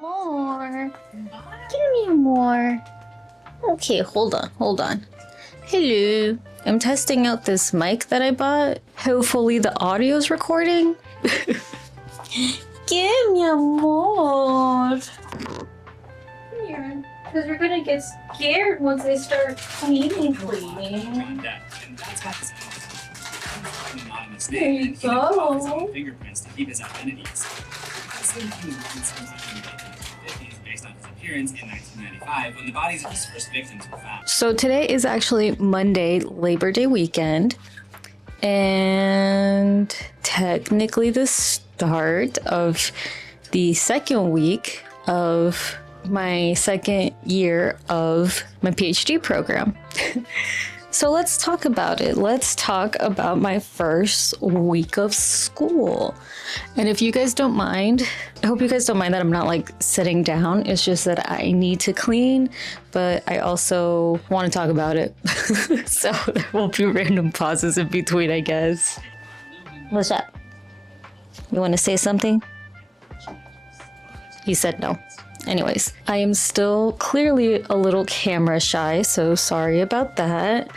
More. Give me more. Okay, hold on. Hello. I'm testing out this mic that I bought. Hopefully the audio's recording. Give me more. Here, because you're gonna get scared once I start cleaning. There you go. Fingerprints to keep his identities. Based on his appearance in 1995 when the bodies of his first victims were found. So today is actually Monday, Labor Day weekend, and technically the start of the second week of my second year of my PhD program. So let's talk about it. Let's talk about my first week of school. And if you guys don't mind, I hope you guys don't mind that I'm not like sitting down. It's just that I need to clean, but I also want to talk about it. So there will be random pauses in between, I guess. What's up? You want to say something? He said no. Anyways, I am still clearly a little camera shy, so sorry about that.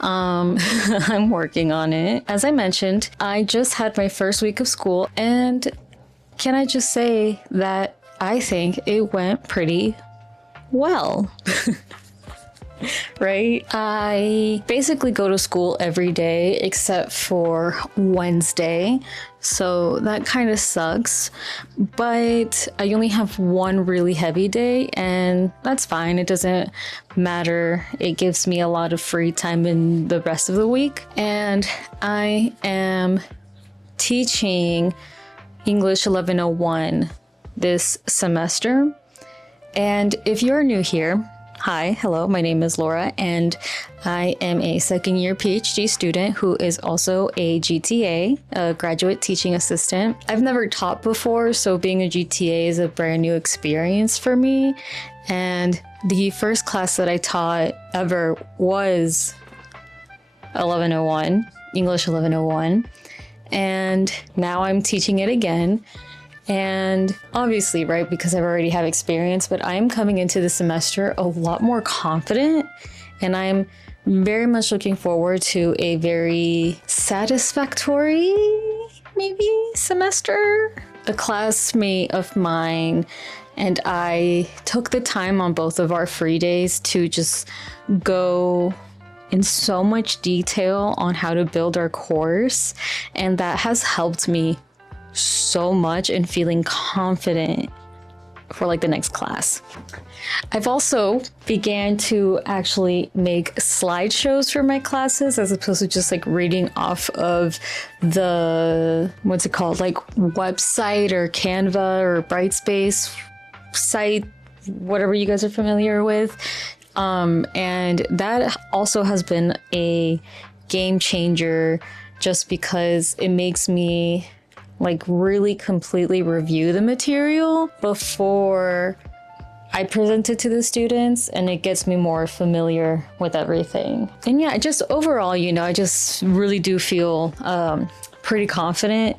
I'm working on it. As I mentioned, I just had my first week of school, and can I just say that I think it went pretty well. Right? I basically go to school every day except for Wednesday, so that kind of sucks. But I only have one really heavy day, and that's fine. It doesn't matter. It gives me a lot of free time in the rest of the week. And I am teaching English 1101 this semester. And if you're new here, hi, hello, my name is Laura, and I am a second year PhD student who is also a GTA, a graduate teaching assistant. I've never taught before, so being a GTA is a brand new experience for me. And the first class that I taught ever was 1101, English 1101. And now I'm teaching it again. And obviously, right, because I've already have experience, but I'm coming into the semester a lot more confident, and I'm very much looking forward to a very satisfactory, maybe, semester. A classmate of mine and I took the time on both of our free days to just go in so much detail on how to build our course, and that has helped me so much in feeling confident for like the next class. I've also began to actually make slideshows for my classes as opposed to just like reading off of the, what's it called, like website or Canva or Brightspace site, whatever you guys are familiar with. And that also has been a game changer just because it makes me like really completely review the material before I present it to the students, and it gets me more familiar with everything. And yeah, just overall, I just really do feel pretty confident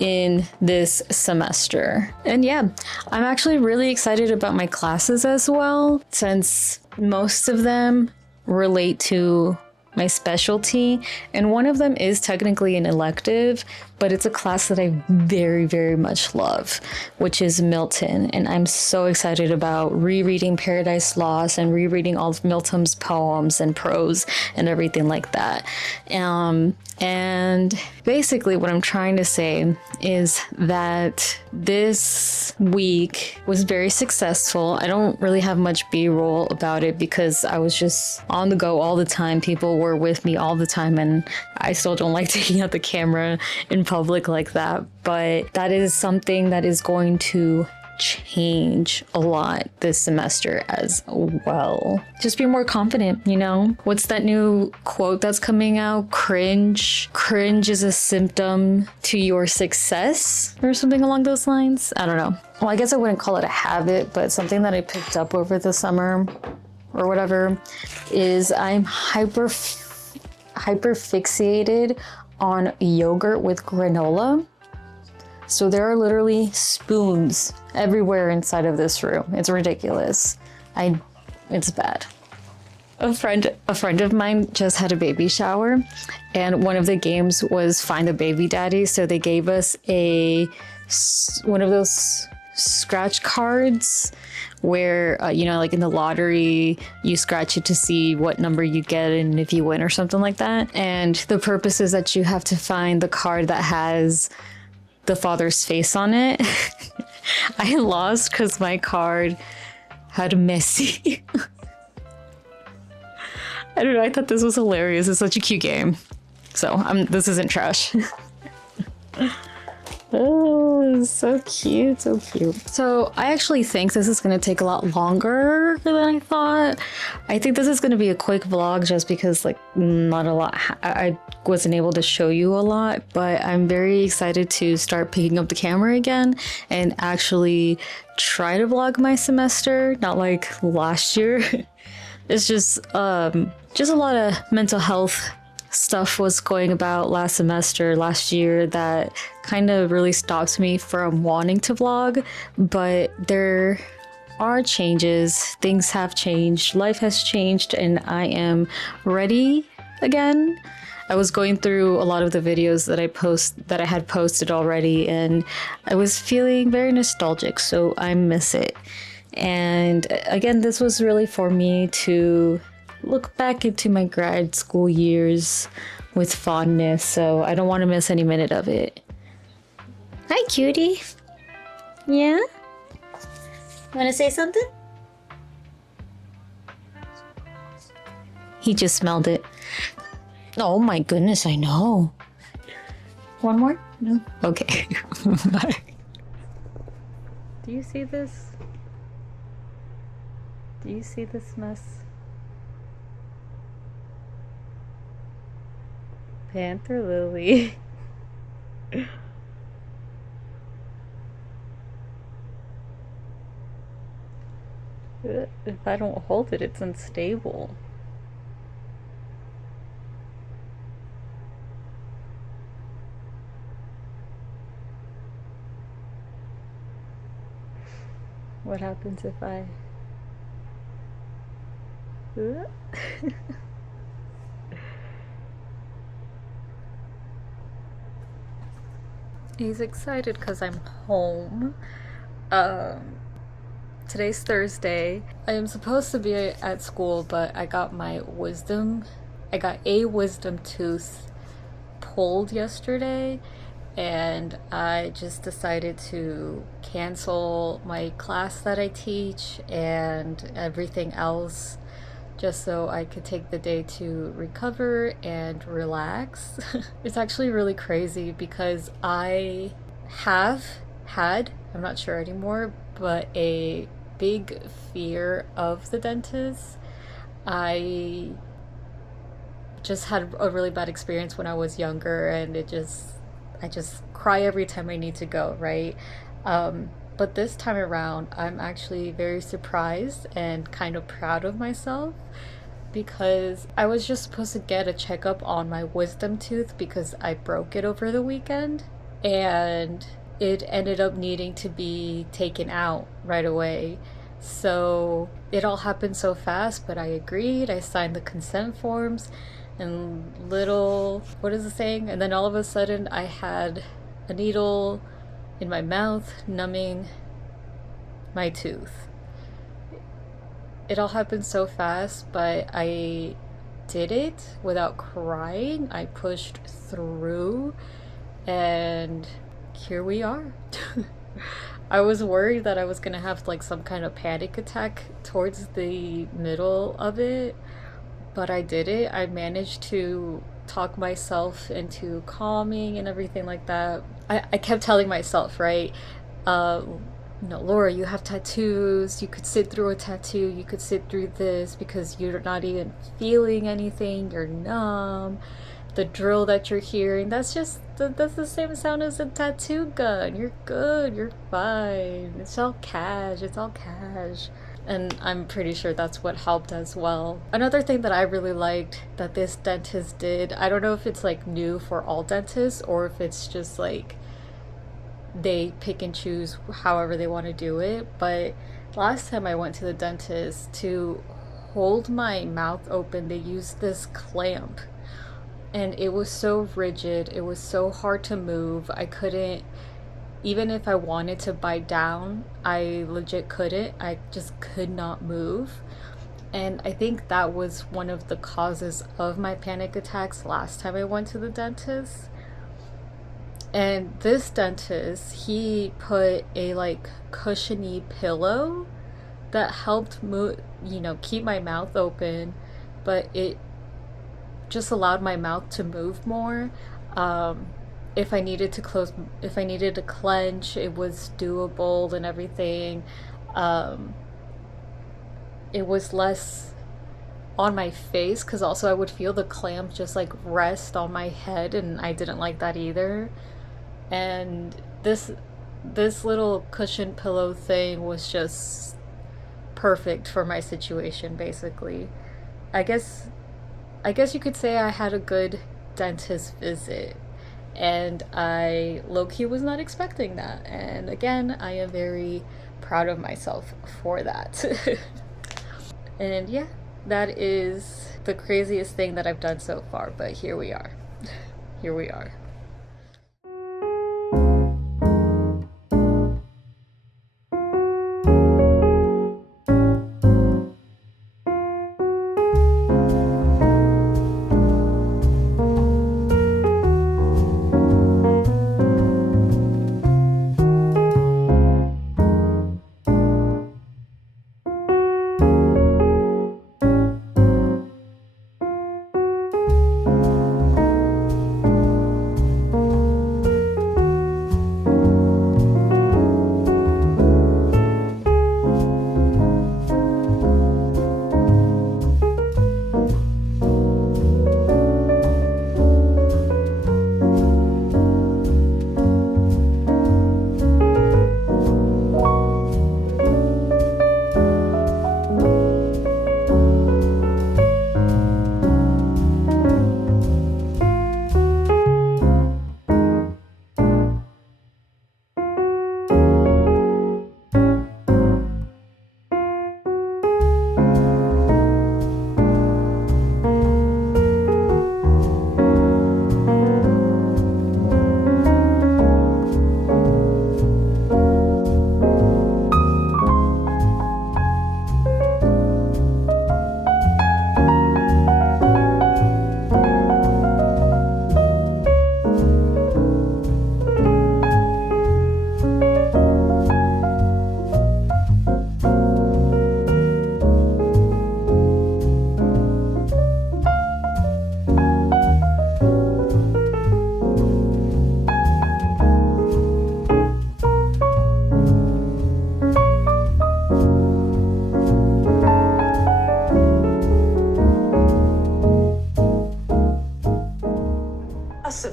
in this semester. And yeah, I'm actually really excited about my classes as well, since most of them relate to my specialty, and one of them is technically an elective, but it's a class that I very, very much love, which is Milton. And I'm so excited about rereading Paradise Lost and rereading all of Milton's poems and prose and everything like that. And basically what I'm trying to say is that this week was very successful. I don't really have much B-roll about it because I was just on the go all the time. People were with me all the time, and I still don't like taking out the camera in public like that. But that is something that is going to change a lot this semester as well. Just be more confident, What's that new quote that's coming out? Cringe is a symptom to your success, or something along those lines. I don't know. Well, I guess I wouldn't call it a habit, but something that I picked up over the summer or whatever is I'm hyper fixated on yogurt with granola. So there are literally spoons everywhere inside of this room. It's ridiculous. It's bad. A friend of mine just had a baby shower, and one of the games was Find the Baby Daddy. So they gave us one of those scratch cards where like in the lottery you scratch it to see what number you get and if you win or something like that. And the purpose is that you have to find the card that has the father's face on it. I lost because my card had Messi. I don't know, I thought this was hilarious. It's such a cute game. So this isn't trash. Oh, so cute, so cute. So I actually think this is gonna take a lot longer than I thought. I think this is gonna be a quick vlog just because like not a lot, I wasn't able to show you a lot, but I'm very excited to start picking up the camera again and actually try to vlog my semester, not like last year. It's just a lot of mental health stuff was going about last year that kind of really stopped me from wanting to vlog, but there are changes. Things have changed, life has changed, and I am ready again. I was going through a lot of the videos that I had posted already, and I was feeling very nostalgic, so I miss it. And again, this was really for me to look back into my grad school years with fondness, so I don't want to miss any minute of it. Hi, cutie. Yeah? Want to say something? He just smelled it. Oh my goodness, I know. One more? No? Okay. Bye. Do you see this? Do you see this mess? Panther Lily. If I don't hold it, it's unstable. What happens if I... He's excited because I'm home. Today's Thursday. I am supposed to be at school, but I got a wisdom tooth pulled yesterday, and I just decided to cancel my class that I teach and everything else just so I could take the day to recover and relax. It's actually really crazy because I have had, I'm not sure anymore, but a big fear of the dentist. I just had a really bad experience when I was younger, and I just cry every time I need to go, right? But this time around, I'm actually very surprised and kind of proud of myself because I was just supposed to get a checkup on my wisdom tooth because I broke it over the weekend, and it ended up needing to be taken out right away. So it all happened so fast, but I agreed. I signed the consent forms and what is the saying? And then all of a sudden I had a needle in my mouth, numbing my tooth. It all happened so fast, but I did it without crying. I pushed through, and here we are. I was worried that I was gonna have like some kind of panic attack towards the middle of it, but I did it. I managed to talk myself into calming and everything like that. I kept telling myself, right, Laura, you have tattoos, you could sit through a tattoo, you could sit through this because you're not even feeling anything, you're numb. The drill that you're hearing, that's the same sound as a tattoo gun. You're good, you're fine. It's all cash. And I'm pretty sure that's what helped as well. Another thing that I really liked that this dentist did, I don't know if it's like new for all dentists or if it's just like they pick and choose however they want to do it. But last time I went to the dentist, to hold my mouth open, they used this clamp, and it was so rigid, it was so hard to move. I couldn't, even if I wanted to bite down, I legit couldn't. I just could not move. And I think that was one of the causes of my panic attacks last time I went to the dentist. And this dentist, he put a like cushiony pillow that helped move, keep my mouth open, but it just allowed my mouth to move more. If I needed to close, if I needed to clench, it was doable and everything. It was less on my face, because also I would feel the clamp just like rest on my head, and I didn't like that either. And this little cushion pillow thing was just perfect for my situation, basically. I guess you could say I had a good dentist visit, and I low-key was not expecting that. And again, I am very proud of myself for that. And yeah, that is the craziest thing that I've done so far, but here we are. Here we are.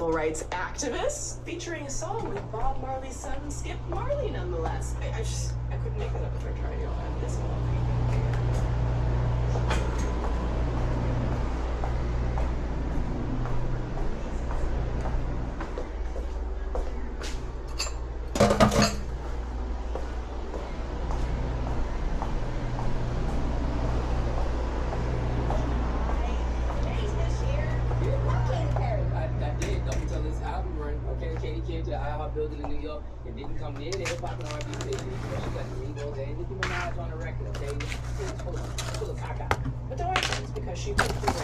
Rights activist featuring a song with Bob Marley's son, Skip Marley, nonetheless. I couldn't make that up if I tried. You'll have this building in New York. It didn't come near the hip-hop and R&B business. She got the Migos and Nicki Minaj on the record, okay? Full of caca. But don't worry, friends, because she put the ring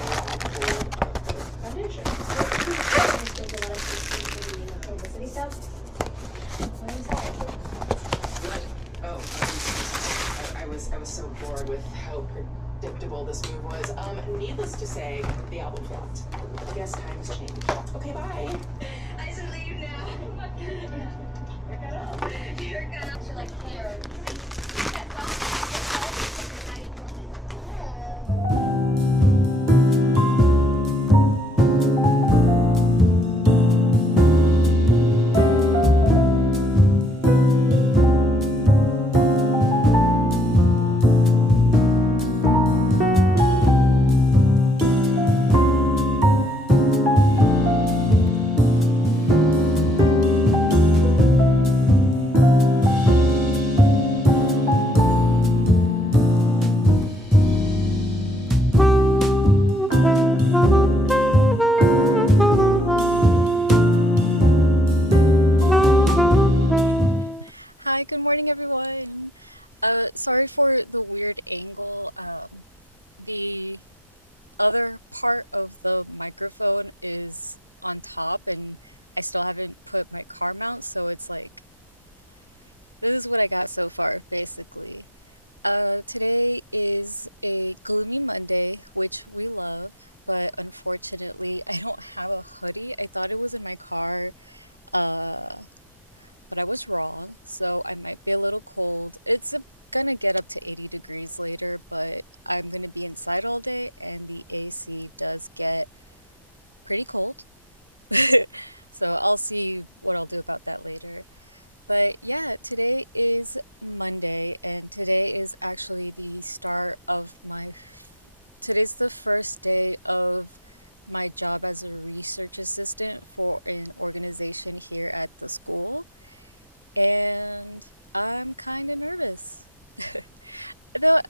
on the foundation. I was so bored with how predictable this move was. Needless to say, the album flopped. I guess times change. Okay, bye. I should leave now. You're gonna like hair. Good morning, everyone. Sorry for the weird angle. The other part of the microphone is on top, and I still haven't put my car mount, so it's like this is what I got so far, basically. Today is a gloomy Monday, which we love, but unfortunately, I don't have a hoodie. I thought it was in my car. Uh, but I was wrong, so I might be a little cold. Gonna get up to 80 degrees later, but I'm gonna be inside all day, and the AC does get pretty cold. So I'll see what I'll do about that later. But yeah, today is Monday, and today is actually the start of today's the first day of my job as a research assistant for an organization here at the school. And I'm kind of nervous. Though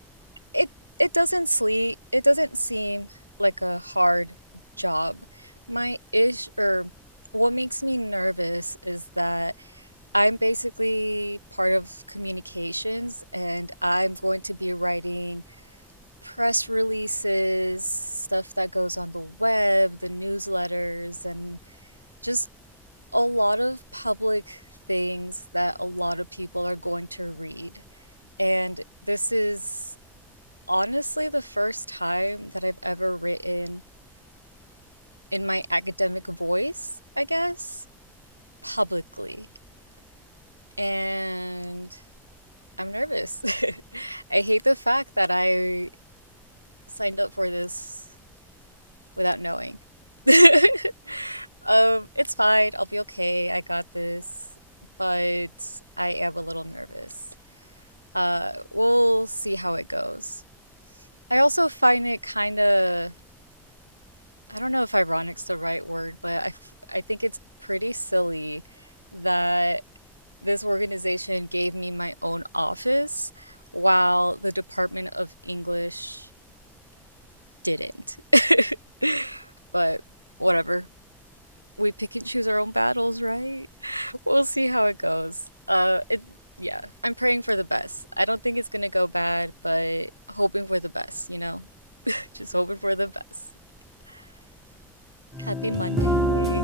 it it doesn't seem like a hard job. My ish or what makes me nervous is that I'm basically part of communications, and I'm going to be writing press releases, stuff that goes on the web, the newsletters, and just a lot of public things that a lot of people are going to read. And this is honestly the first time that I've ever written in my academic voice, I guess, publicly. And I'm nervous. I hate the fact that I signed up for this without knowing. It's fine. I'll be okay. I got this. But I am a little nervous. We'll see how it goes. I also find it kind of, I don't know if ironic's the right word, but I think it's pretty silly that this organization gave me my own office while the Department of English didn't. But whatever. We pick and choose our own battles, right? We'll see how it goes. Yeah, I'm praying for the best. I don't think it's gonna go bad, but hoping for the best, you know? Just hoping for the best. Happy Monday.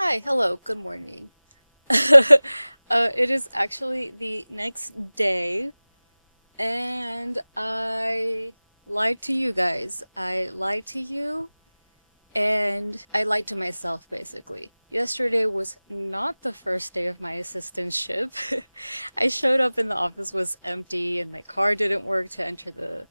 Hi, hello, good morning. It is actually the next day, and I lied to you guys. I lied to you, and I lied to myself, basically. Yesterday was not the first day of my assistantship. I showed up and the office was empty, and my car didn't work to enter the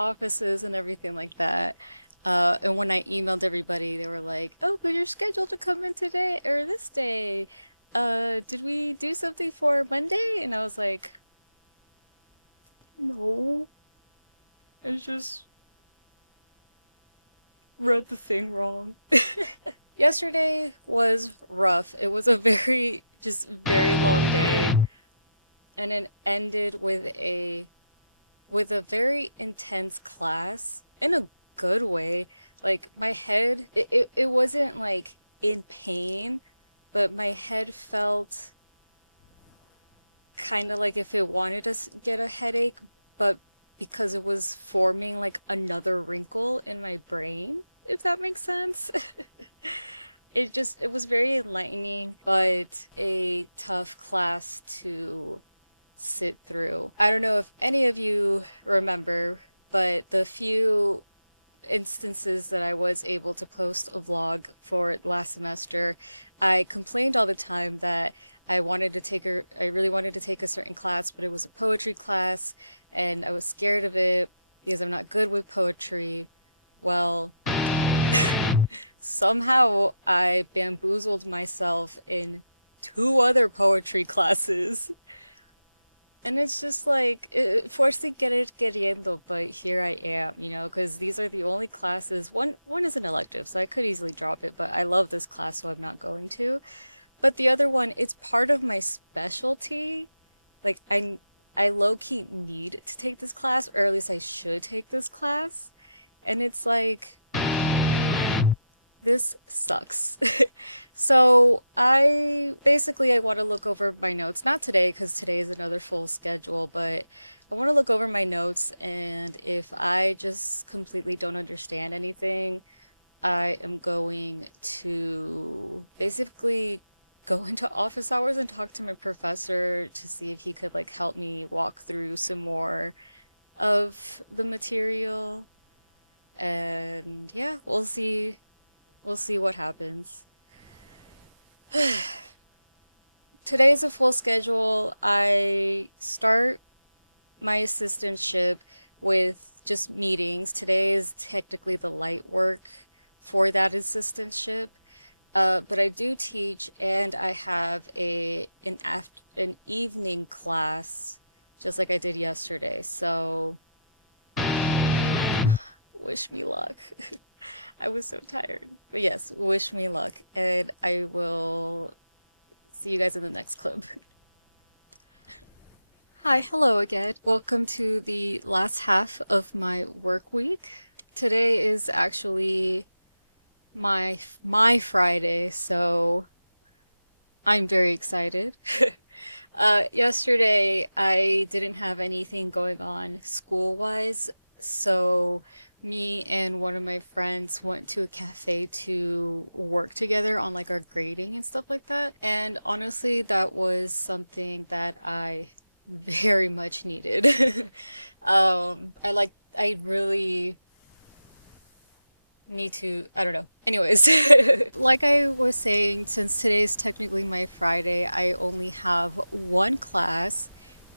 offices and everything like that. And when I emailed everybody, they were like, "Oh, but you're scheduled to come in today or this day. Did we do something for Monday?" And I was like, "No, I just read the thing wrong." Yesterday was rough. It was a just very long day, and it ended with a very intense class in a good way. Like my head, it wasn't like in pain, but my head felt kind of like if it wanted to get a headache, but because it was forming like another wrinkle in my brain, if that makes sense. It was very enlightening, but a tough class to sit through. I don't know if any of you remember, but the few instances that I was able to post a vlog for last semester, I complained all the time that I really wanted to take a certain class, but it was a poetry class, and I was scared of it because I'm not good with poetry. Well, somehow I bamboozled myself in two other poetry classes. And it's just like, fuerza queriendo, but here I am, you know, because these are the only classes. One is an elective, so I could easily drop it, but I love this class, so I'm not going to. But the other one, it's part of my specialty. Like, I low-key need to take this class, or at least I should take this class. And it's like, this sucks. So I want to look over my notes, not today because today is another full schedule, but I want to look over my notes, and if I just completely don't understand anything, I am going to basically go into office hours and talk to my professor to see if he could like help me walk through some more of the material. And yeah, we'll see. We'll see what happens. Today is a full schedule. I start my assistantship with just meetings. Today is technically the light work for that assistantship. But I do teach, and I have an evening class, just like I did yesterday. So wish me luck. I was so tired. But yes, wish me luck, and I will see you guys in the next clip. Hi, hello again. Welcome to the last half of my work week. Today is actually my Friday, so I'm very excited. Yesterday I didn't have anything going on school-wise, so me and one of my friends went to a cafe to work together on like our grading and stuff like that. And honestly, that was something that I very much needed. I really need to, I don't know. Anyways, like I was saying, since today's technically my Friday, I only have one class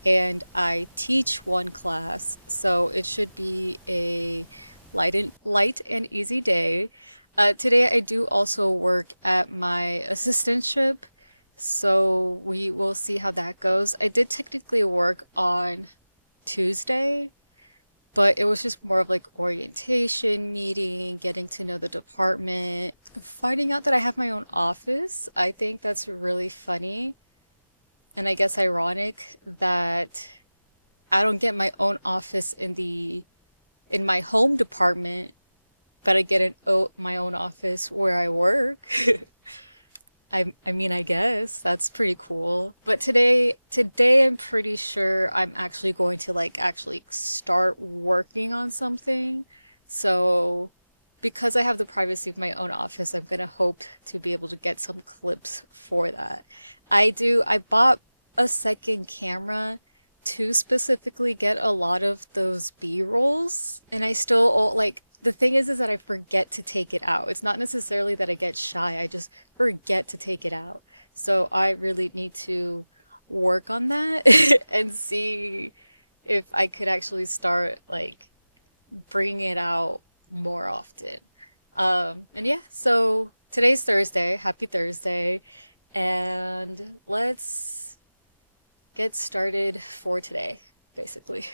and I teach one class, so it should be a light and easy day. Today I do also work at my assistantship, so we will see how that goes. I did technically work on Tuesday, but it was just more of like orientation meeting, getting to know the department, finding out that I have my own office. I think that's really funny and I guess ironic that I don't get my own office in my home department, but I get my own office where I work. I mean, I guess that's pretty cool. But today I'm pretty sure I'm actually going to like actually start working on something. So because I have the privacy of my own office, I'm gonna hope to be able to get some clips for that. I bought a second camera to specifically get a lot of those B-rolls, and I still like the thing is that I forget to take it out. It's not necessarily that I get shy, I just forget to take it out. So I really need to work on that and see if I could actually start like bringing it out more often. And yeah, so today's Thursday. Happy Thursday. And let's get started for today, basically.